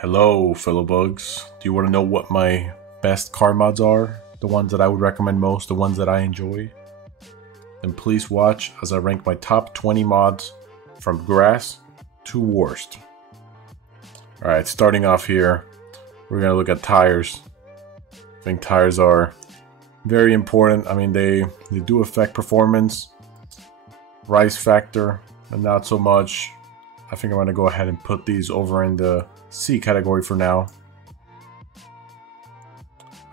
Hello, fellow bugs. Do you want to know what my best car mods are? The ones that I would recommend most, the ones that I enjoy? Then please watch as I rank my top 20 mods from grass to worst. Alright, starting off here, we're going to look at tires. I think tires are very important. I mean, they do affect performance, rise factor, and not so much. I think I'm going to go ahead and put these over in the C category for now.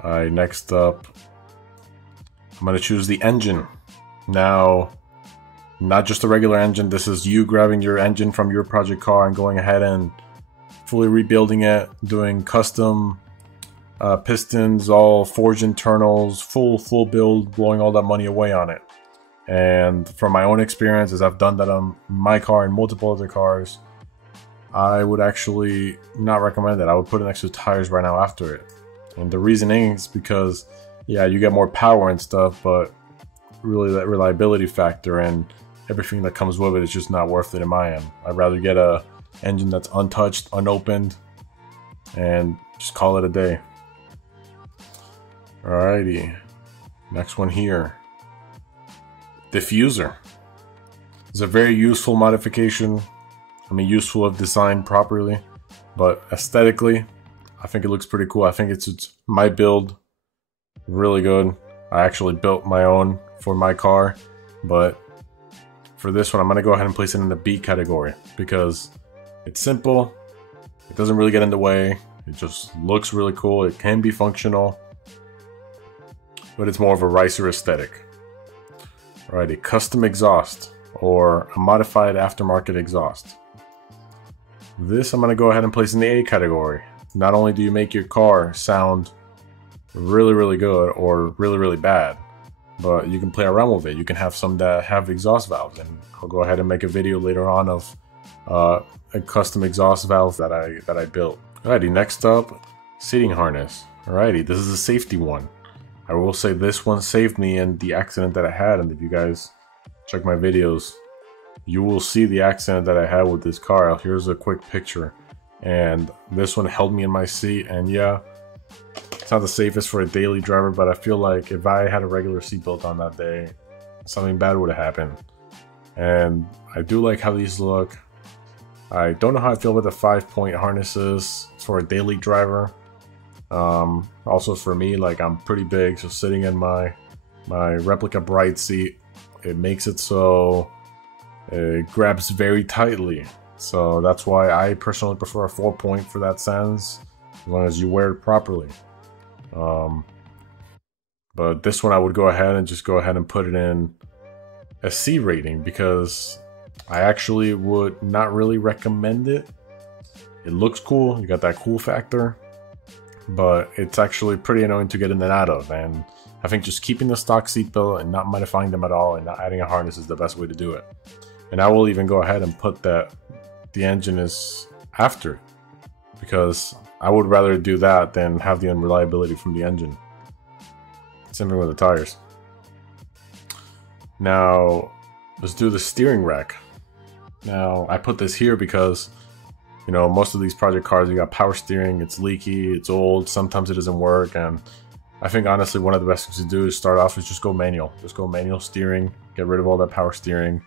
Alright, next up, I'm going to choose the engine. Now, not just a regular engine, this is you grabbing your engine from your project car and going ahead and fully rebuilding it, doing custom pistons, all forged internals, full build, blowing all that money away on it. And from my own experience, as I've done that on my car and multiple other cars, I would actually not recommend it. I would put it next to tires right now after it. And the reasoning is because, yeah, you get more power and stuff, but really that reliability factor and everything that comes with it is just not worth it in my end. I'd rather get a engine that's untouched, unopened, and just call it a day. Alrighty, next one here. Diffuser. It's a very useful modification. I mean, useful if designed properly, but aesthetically, I think it looks pretty cool. I think it's my build, really good. I actually built my own for my car, but for this one, I'm gonna go ahead and place it in the B category because it's simple. It doesn't really get in the way. It just looks really cool. It can be functional, but it's more of a ricer aesthetic. Alright, a custom exhaust or a modified aftermarket exhaust. This I'm going to go ahead and place in the A category. Not only do you make your car sound really good or really bad, but you can play around with it. You can have some that have exhaust valves, and I'll go ahead and make a video later on of a custom exhaust valve that I built. Alrighty, next up, seating harness. Alrighty, this is a safety one. I will say this one saved me in the accident that I had, and if you guys check my videos, you will see the accident that I had with this car. Here's a quick picture, and this one held me in my seat, and yeah, it's not the safest for a daily driver, but I feel like if I had a regular seatbelt on that day, something bad would have happened. And I do like how these look. I don't know how I feel about the 5-point harnesses for a daily driver. Also for me, like, I'm pretty big, so sitting in my replica Bright seat, it makes it so it grabs very tightly. So that's why I personally prefer a 4-point for that sense, as long as you wear it properly. But this one I would go ahead and put it in a C rating because I actually would not really recommend it. It looks cool, you got that cool factor, but it's actually pretty annoying to get in and out of, and I think just keeping the stock seatbelt and not modifying them at all and not adding a harness is the best way to do it. And I will even go ahead and put that the engine is after, because I would rather do that than have the unreliability from the engine. Same thing with the tires. Now, let's do the steering rack. Now, I put this here because, you know, most of these project cars, you got power steering, it's leaky, it's old, sometimes it doesn't work, and I think honestly one of the best things to do is start off is just go manual. Just go manual steering, get rid of all that power steering.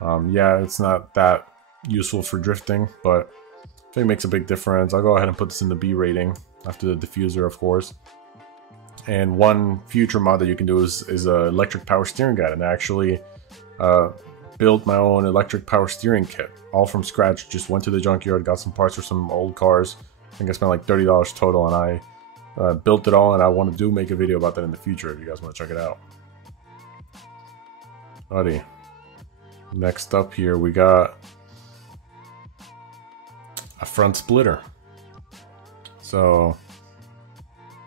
Yeah, it's not that useful for drifting, but I think it makes a big difference. I'll go ahead and put this in the B rating after the diffuser, of course. And one future mod that you can do is a electric power steering guide, and I actually built my own electric power steering kit, all from scratch. Just went to the junkyard, got some parts for some old cars. I think I spent like $30 total, and I built it all, and I want to make a video about that in the future if you guys want to check it out. Alrighty. Next up here, we got a front splitter. So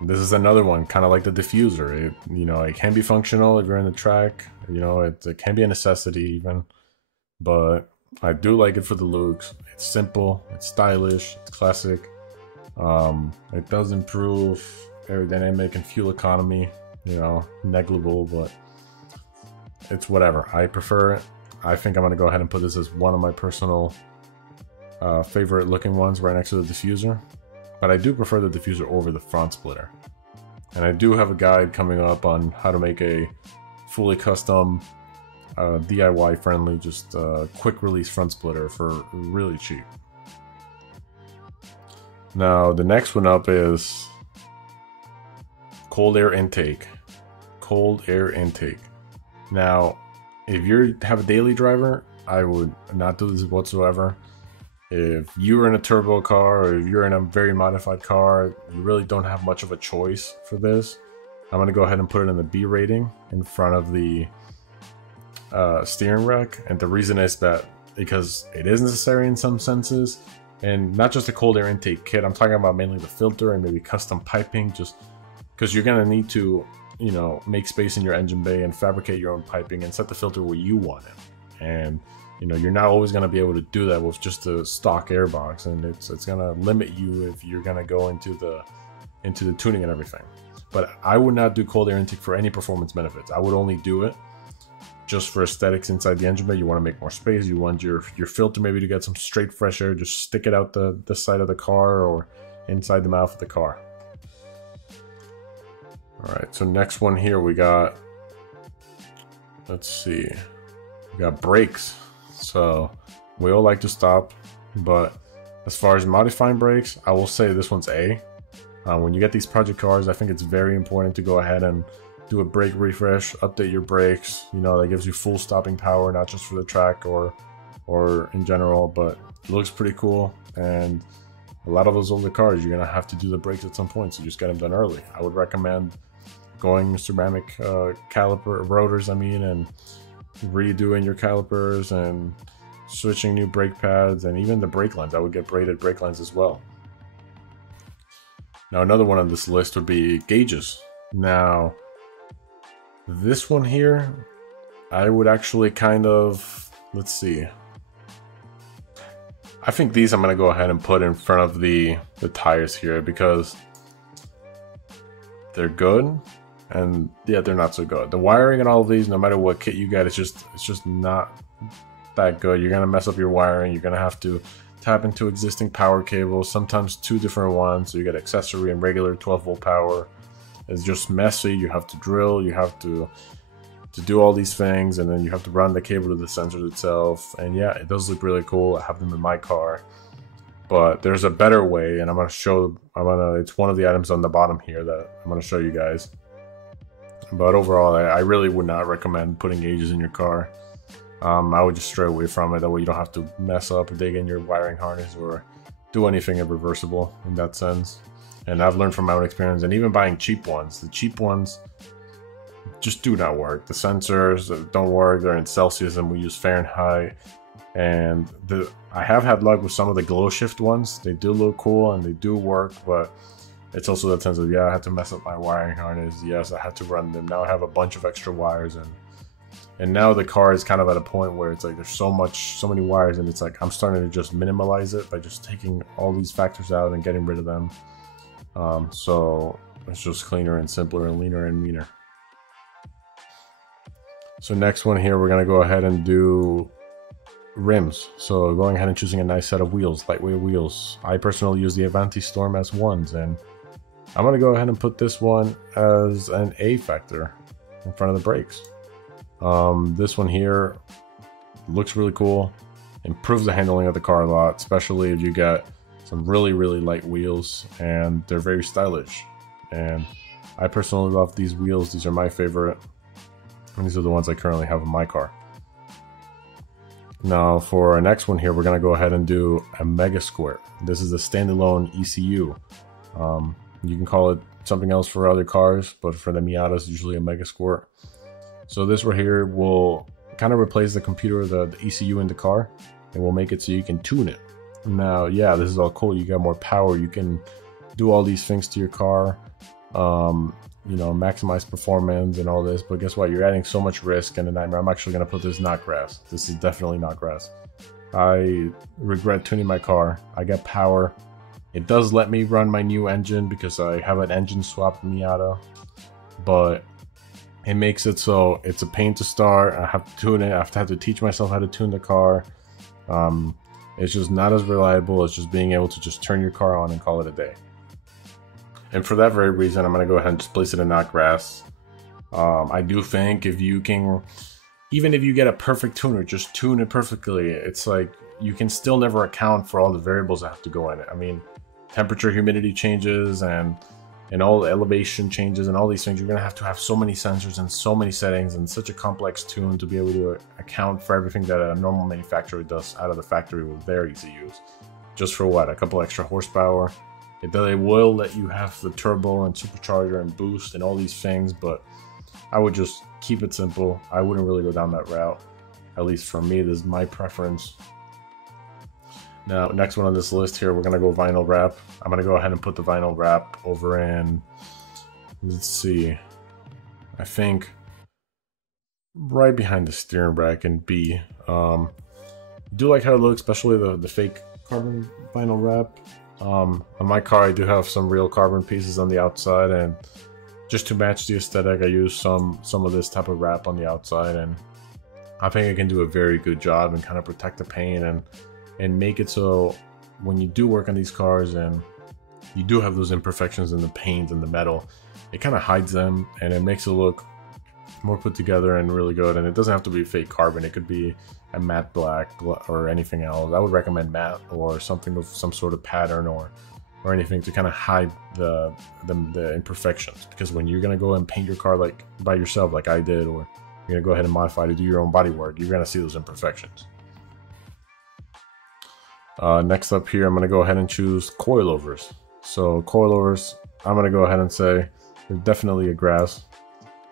this is another one, kind of like the diffuser. It can be functional if you're in the track. It can be a necessity even, but I do like it for the looks. It's simple, it's stylish, it's classic. It does improve aerodynamic and fuel economy, negligible, but it's whatever. I prefer it. I think I'm going to go ahead and put this as one of my personal favorite looking ones right next to the diffuser. but I do prefer the diffuser over the front splitter. And I do have a guide coming up on how to make a fully custom, DIY friendly, just quick release front splitter for really cheap. Now the next one up is cold air intake. Cold air intake. Now, if you have a daily driver, I would not do this whatsoever. If you're in a turbo car or if you're in a very modified car, you really don't have much of a choice for this. I'm going to go ahead and put it in the B rating in front of the steering rack. And the reason is that because it is necessary in some senses, and not just a cold air intake kit. I'm talking about mainly the filter and maybe custom piping, just because you're going to need to, you know, make space in your engine bay and fabricate your own piping and set the filter where you want it. And you know, you're not always going to be able to do that with just a stock airbox, and it's going to limit you if you're going to go into the tuning and everything. But I would not do cold air intake for any performance benefits. I would only do it just for aesthetics inside the engine bay. You want to make more space. You want your filter maybe to get some straight fresh air. Just stick it out the side of the car or inside the mouth of the car. All right, so next one here we got, let's see, we got brakes. So we all like to stop, but as far as modifying brakes, I will say this one's A. When you get these project cars, I think it's very important to go ahead and do a brake refresh, update your brakes. You know, that gives you full stopping power, not just for the track or in general, but it looks pretty cool. And a lot of those older cars, you're gonna have to do the brakes at some point, so just get them done early. I would recommend going ceramic caliper rotors, and redoing your calipers and switching new brake pads, and even the brake lines. I would get braided brake lines as well. Now another one on this list would be gauges. Now this one here, I would actually kind of, let's see, I think these I'm going to go ahead and put in front of the tires here, because they're good, and yeah, they're not so good. The wiring and all of these, no matter what kit you get, it's just not that good. You're gonna mess up your wiring. You're gonna have to tap into existing power cables, sometimes two different ones. So you get accessory and regular 12-volt power. It's just messy. You have to drill. You have to do all these things, and then you have to run the cable to the sensors itself. And yeah, it does look really cool. I have them in my car, but there's a better way, and it's one of the items on the bottom here that I'm gonna show you guys. But overall, I really would not recommend putting gauges in your car. I would just stray away from it. That way you don't have to mess up or dig in your wiring harness or do anything irreversible in that sense. And I've learned from my own experience, and even buying cheap ones. The cheap ones just do not work. The sensors don't work. They're in Celsius and we use Fahrenheit. And I have had luck with some of the glow shift ones. They do look cool and they do work, but it's also that sense of, yeah, I had to mess up my wiring harness. Yes, I had to run them. Now I have a bunch of extra wires, and now the car is kind of at a point where it's like there's so many wires, and it's like I'm starting to just minimalize it by just taking all these factors out and getting rid of them. So it's just cleaner and simpler and leaner and meaner. So next one here, we're gonna go ahead and do rims. So going ahead and choosing a nice set of wheels, lightweight wheels. I personally use the Avanti Storm S1s, and I'm gonna go ahead and put this one as an A factor in front of the brakes. This one here looks really cool, improves the handling of the car a lot, especially if you get some really light wheels, and they're very stylish. And I personally love these wheels. These are my favorite, and these are the ones I currently have in my car. Now for our next one here, we're gonna go ahead and do a Mega Squirt. This is a standalone ECU. You can call it something else for other cars, but for the Miatas, usually a Mega Squirt. So this right here will kind of replace the computer, the ECU in the car, and will make it so you can tune it. Now, yeah, this is all cool. You got more power. You can do all these things to your car, you know, maximize performance and all this. But guess what? You're adding so much risk and a nightmare. I'm actually going to put this not grass. This is definitely not grass. I regret tuning my car. I get power. It does let me run my new engine because I have an engine swap Miata, but it makes it so it's a pain to start. I have to tune it. I have to teach myself how to tune the car. It's just not as reliable as just being able to just turn your car on and call it a day. And for that very reason, I'm going to go ahead and just place it in not grass. I do think if you can, even if you get a perfect tuner, just tune it perfectly, it's like you can still never account for all the variables that have to go in it. I mean, temperature, humidity changes, and all the elevation changes, and all these things. You're going to have so many sensors and so many settings and such a complex tune to be able to account for everything that a normal manufacturer does out of the factory with their easy use. Just for what? A couple extra horsepower. It will let you have the turbo and supercharger and boost and all these things, but I would just keep it simple. I wouldn't really go down that route. At least for me, this is my preference. Now, next one on this list here, we're going to go vinyl wrap. I'm going to go ahead and put the vinyl wrap over in, let's see, I think right behind the steering rack in B. Do like how it looks, especially the fake carbon vinyl wrap. On my car, I do have some real carbon pieces on the outside, and just to match the aesthetic, I use some of this type of wrap on the outside, and I think it can do a very good job and kind of protect the paint and make it so when you do work on these cars and you do have those imperfections in the paint and the metal, it kind of hides them and it makes it look more put together and really good. And it doesn't have to be fake carbon. It could be a matte black or anything else. I would recommend matte or something with some sort of pattern or anything to kind of hide the imperfections, because when you're going to go and paint your car like by yourself like I did, or you're going to go ahead and modify to do your own body work, you're going to see those imperfections. Next up here, I'm going to go ahead and choose coilovers. So coilovers, I'm going to go ahead and say they're definitely a grass.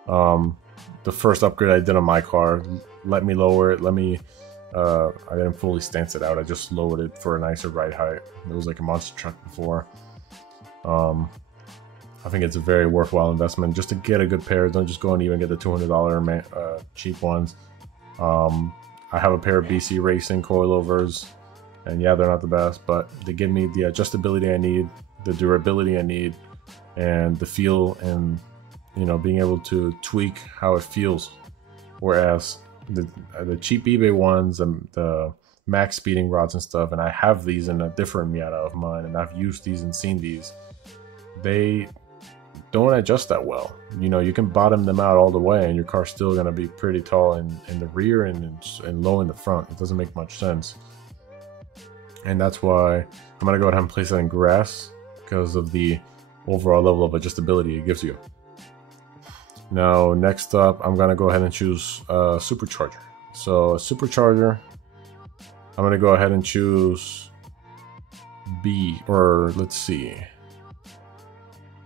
The first upgrade I did on my car, let me lower it, I didn't fully stance it out, I just lowered it for a nicer ride height. It was like a monster truck before. I think it's a very worthwhile investment just to get a good pair. Don't just go and even get the $200 cheap ones. I have a pair of BC Racing coilovers, and yeah, they're not the best, but they give me the adjustability I need, the durability I need, and the feel, and being able to tweak how it feels. Whereas the cheap eBay ones, the max speeding rods and stuff, and I have these in a different Miata of mine, and I've used these and seen these, they don't adjust that well. You can bottom them out all the way and your car's still going to be pretty tall in the rear and low in the front. It doesn't make much sense. And that's why I'm going to go ahead and place that in grass, because of the overall level of adjustability it gives you. Now, next up, I'm going to go ahead and choose a supercharger. So a supercharger, I'm going to go ahead and choose B, or let's see.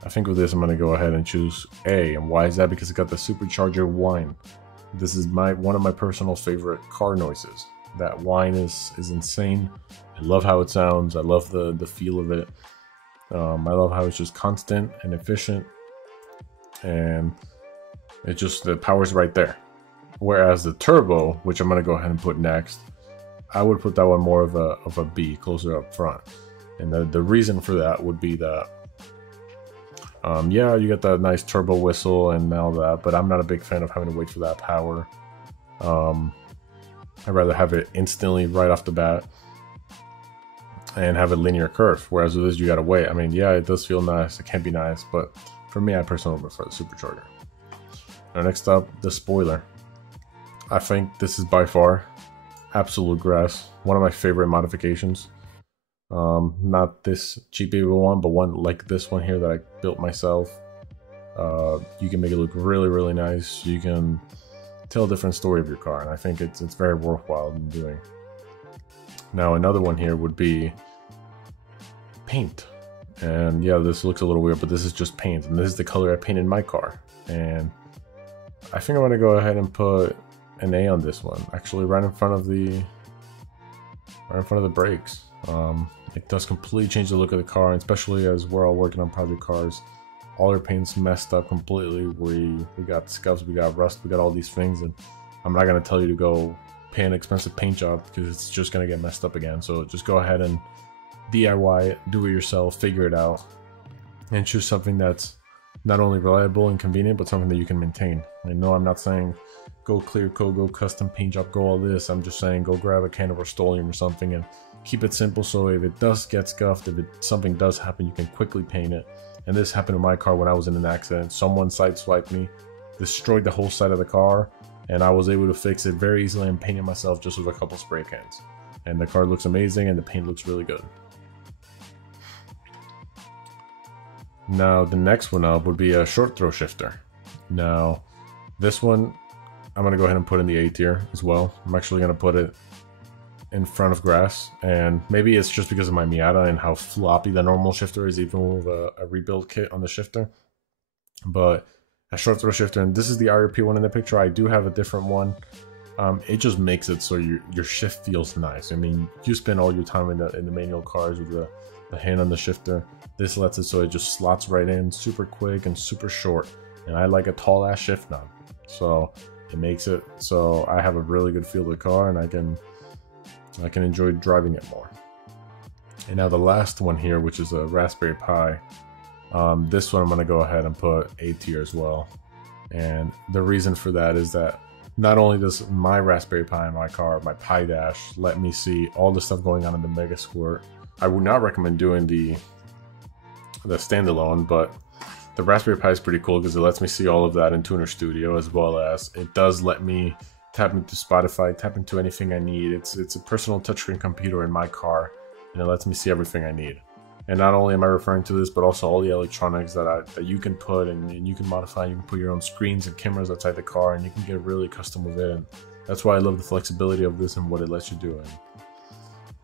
I think with this, I'm going to go ahead and choose A. And why is that? Because it got the supercharger whine. This is one of my personal favorite car noises. That whine is insane. I love how it sounds. I love the feel of it. I love how it's just constant and efficient. And it just, the power's right there. Whereas the turbo, which I'm going to go ahead and put next, I would put that one more of a B, closer up front. And the reason for that would be that, yeah, you get that nice turbo whistle and all that, but I'm not a big fan of having to wait for that power. I'd rather have it instantly right off the bat and have a linear curve. Whereas with this, you gotta wait. I mean, yeah, it does feel nice. It can be nice, but for me, I personally prefer the supercharger. Now, next up, the spoiler. I think this is by far absolute grass. One of my favorite modifications. Not this cheap one, but one like this one here that I built myself. You can make it look really, really nice. You can tell a different story of your car, and I think it's very worthwhile in doing. Now, another one here would be paint. And yeah, this looks a little weird, but this is just paint, and this is the color I painted my car. And I think I'm gonna go ahead and put an A on this one, actually right in front of the brakes. It does completely change the look of the car, especially as we're all working on project cars. All our paint's messed up completely. We got scuffs, we got rust, we got all these things, and I'm not gonna tell you to go pay an expensive paint job because it's just gonna get messed up again. So just go ahead and DIY it, do it yourself, figure it out, and choose something that's not only reliable and convenient, but something that you can maintain. I know I'm not saying go clear coat, go custom paint job, go all this. I'm just saying go grab a can of Rust-Oleum or something and keep it simple so if it does get scuffed, if something does happen, you can quickly paint it. And this happened to my car when I was in an accident. Someone sideswiped me, destroyed the whole side of the car, and I was able to fix it very easily and paint it myself just with a couple spray cans. And the car looks amazing and the paint looks really good. Now the next one up would be a short throw shifter. Now this one I'm going to go ahead and put in the A tier as well. I'm actually going to put it in front of grass, and maybe it's just because of my Miata and how floppy the normal shifter is even with a rebuild kit on the shifter. But a short throw shifter, and this is the IRP one in the picture. I do have a different one. It just makes it so your shift feels nice. I mean, you spend all your time in the manual cars with the hand on the shifter. This lets it so it just slots right in, super quick and super short. And I like a tall ass shift knob, so it makes it so I have a really good feel of the car, and I can enjoy driving it more. And now the last one here, which is a Raspberry Pi. This one I'm going to go ahead and put A tier as well. And the reason for that is that not only does my Raspberry Pi in my car, my Pi Dash, let me see all the stuff going on in the Mega Squirt. I would not recommend doing the standalone, but the Raspberry Pi is pretty cool because it lets me see all of that in Tuner Studio, as well as it does let me tap into Spotify, tap into anything I need. It's a personal touchscreen computer in my car, and it lets me see everything I need. And not only am I referring to this, but also all the electronics that you can put and you can modify. You can put your own screens and cameras outside the car, and you can get really custom with it. And that's why I love the flexibility of this and what it lets you do.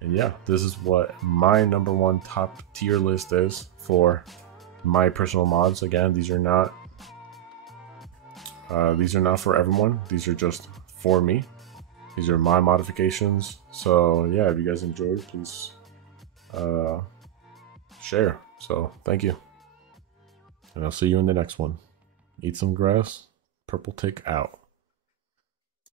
And yeah, this is what my #1 top tier list is for my personal mods. Again, these are not for everyone. These are just for me. These are my modifications. So yeah, if you guys enjoyed, please share. So thank you, and I'll see you in the next one. Eat some grass. Purple Titk out.